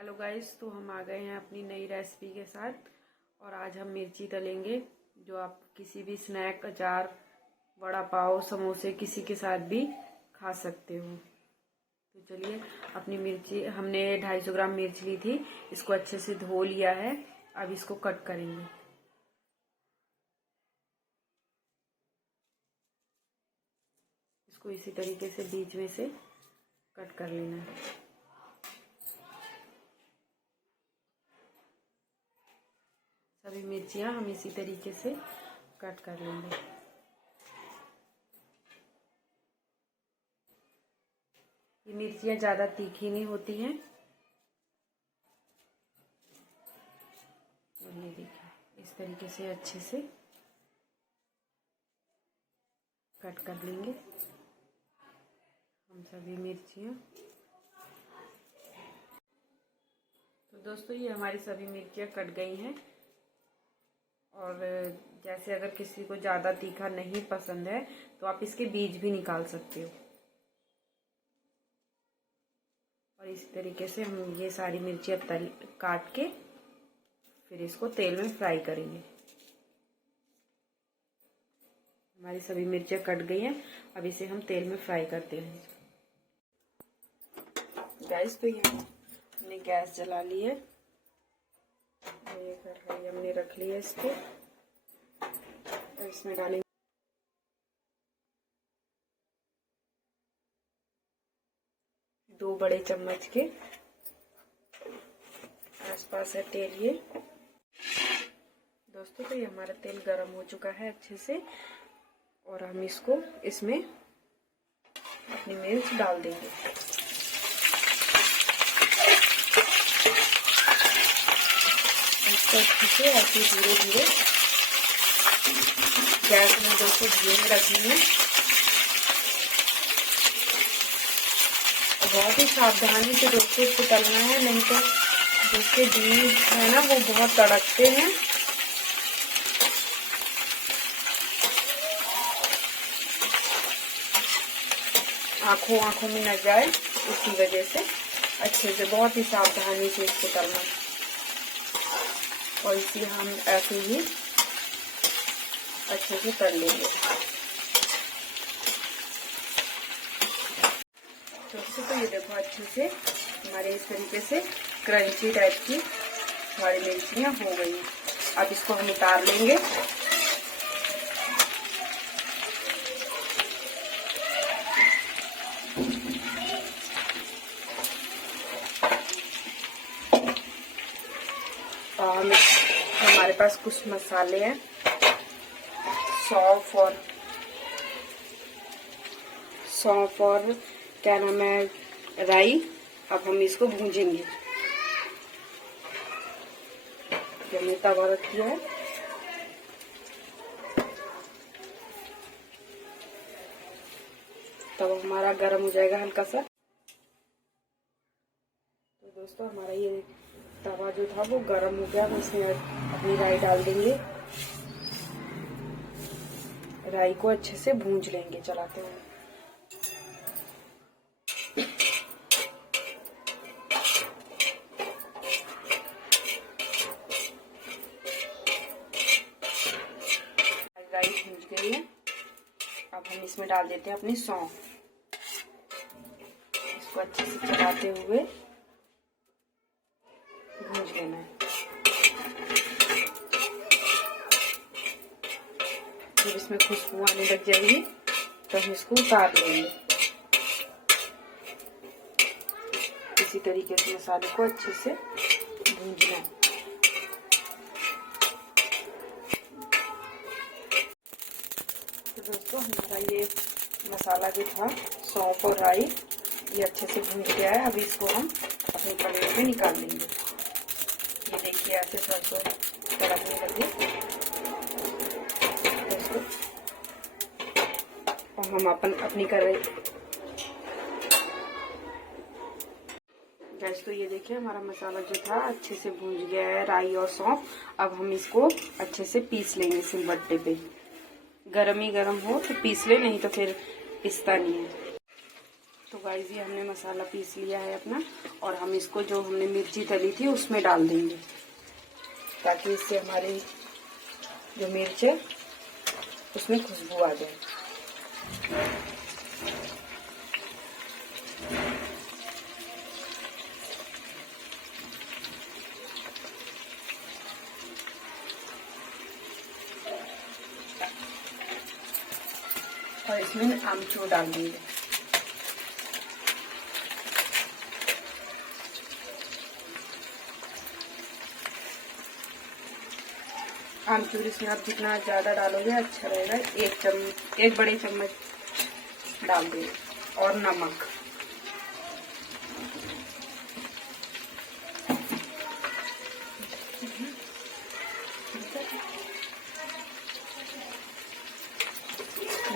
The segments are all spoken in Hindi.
हेलो गाइस, तो हम आ गए हैं अपनी नई रेसिपी के साथ। और आज हम मिर्ची तलेंगे, जो आप किसी भी स्नैक, अचार, वड़ा पाव, समोसे किसी के साथ भी खा सकते हो। तो चलिए, अपनी मिर्ची हमने 250 ग्राम मिर्च ली थी, इसको अच्छे से धो लिया है। अब इसको कट करेंगे। इसको इसी तरीके से बीच में से कट कर लेना है। सभी मिर्चियाँ हम इसी तरीके से कट कर लेंगे। ये मिर्चियाँ ज़्यादा तीखी नहीं होती हैं। और ये देखिए, इस तरीके से अच्छे से कट कर लेंगे हम सभी मिर्चियाँ। तो दोस्तों, ये हमारी सभी मिर्चियाँ कट गई हैं। और जैसे अगर किसी को ज़्यादा तीखा नहीं पसंद है तो आप इसके बीज भी निकाल सकते हो। और इसी तरीके से हम ये सारी मिर्चियाँ काट के फिर इसको तेल में फ्राई करेंगे। हमारी सभी मिर्चियाँ कट गई हैं। अब इसे हम तेल में फ्राई करते हैं। गैस तो ये हमने गैस जला ली है। ये कढ़ाई हमने रख ली है इसको। और इसमें डालेंगे 2 बड़े चम्मच के आसपास है तेल। ये दोस्तों, तो ये हमारा तेल गर्म हो चुका है अच्छे से। और हम इसको इसमें अपनी मिर्च डाल देंगे। इसको अच्छे से ऐसे धीरे धीरे गैस में दोस्तों धीरे रखनी है। बहुत ही सावधानी से दोस्तों इसको तलना है, नहीं तो जिसके बीज है ना वो बहुत तड़कते हैं। आंखों में न जाए, इसकी वजह से अच्छे से बहुत ही सावधानी से इसको तलना है। और इसी हम ऐसे ही अच्छे से तल लेंगे। दोस्तों, तो ये देखो अच्छे से हमारे इस तरीके से क्रंची टाइप की हमारी मिर्चियाँ हो गई हैं। अब इसको हम उतार लेंगे। हमारे पास कुछ मसाले हैं, सौंफ और क्या नाम है, राई। अब हम इसको भूंजेंगे। हमने तवा रख दिया है। तवा हमारा गर्म हो जाएगा हल्का सा। तो दोस्तों, हमारा ये तवा जो था वो गर्म हो गया। हम इसमें अपनी राई डाल देंगे। राई को अच्छे से भूंज लेंगे चलाते हुए। राई भूंज गई है। अब हम इसमें डाल देते हैं अपनी सौंफ। इसको अच्छे से चलाते हुए भूंज लेना है। जब इसमें खुशबू आने लग जाएगी तो हम इसको उतार लेंगे। इसी तरीके से मसाले को अच्छे से भूंजना है। तो दोस्तों, हमारा ये मसाला जो था, सौंफ और राई, ये अच्छे से भूंज गया है। अब इसको हम अपनी प्लेट में निकाल लेंगे। ये देखिए, ऐसे सरसों तड़कने लगे दोस्तों। और हम अपनी कढ़ाई गैस, तो ये देखिए हमारा मसाला जो था अच्छे से भूंज गया है, राई और सौंफ। अब हम इसको अच्छे से पीस लेंगे सिलबट्टे पे। गरम ही गरम हो तो पीस ले, नहीं तो फिर पिसता नहीं है। तो गाइस ये हमने मसाला पीस लिया है अपना, और हम इसको जो हमने मिर्ची तली थी उसमें डाल देंगे, ताकि इससे हमारी जो मिर्च है उसमें खुशबू आ जाए। और इसमें आमचूर डाल देंगे। आमचूर इसमें आप जितना ज्यादा डालोगे अच्छा रहेगा। एक बड़े चम्मच डाल देंगे। और नमक,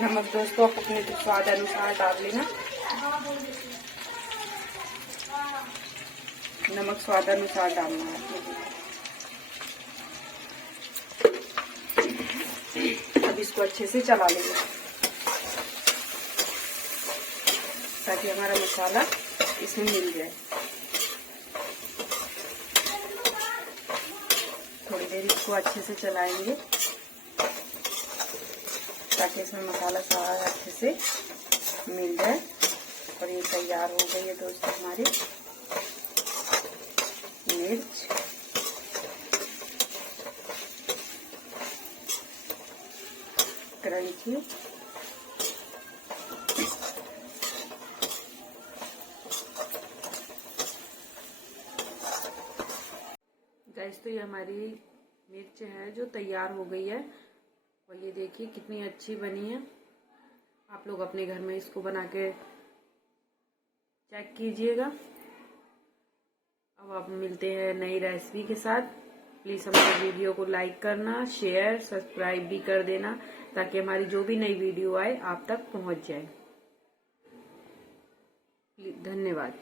नमक दोस्तों आप अपने स्वाद अनुसार डाल लेना। नमक स्वाद अनुसार डालना है। अब इसको अच्छे से चला लेंगे, ताकि हमारा मसाला इसमें मिल जाए। थोड़ी देर इसको अच्छे से चलाएंगे, ताकि इसमें मसाला सारा अच्छे से मिल जाए। और ये तैयार हो गई है दोस्तों हमारी मिर्च। क्रंची गैस, तो ये हमारी मिर्च है जो तैयार हो गई है। और ये देखिए कितनी अच्छी बनी है। आप लोग अपने घर में इसको बना के चेक कीजिएगा। अब आप मिलते हैं नई रेसिपी के साथ। प्लीज़ हमारे वीडियो को लाइक करना, शेयर, सब्सक्राइब भी कर देना, ताकि हमारी जो भी नई वीडियो आए आप तक पहुंच जाए। धन्यवाद।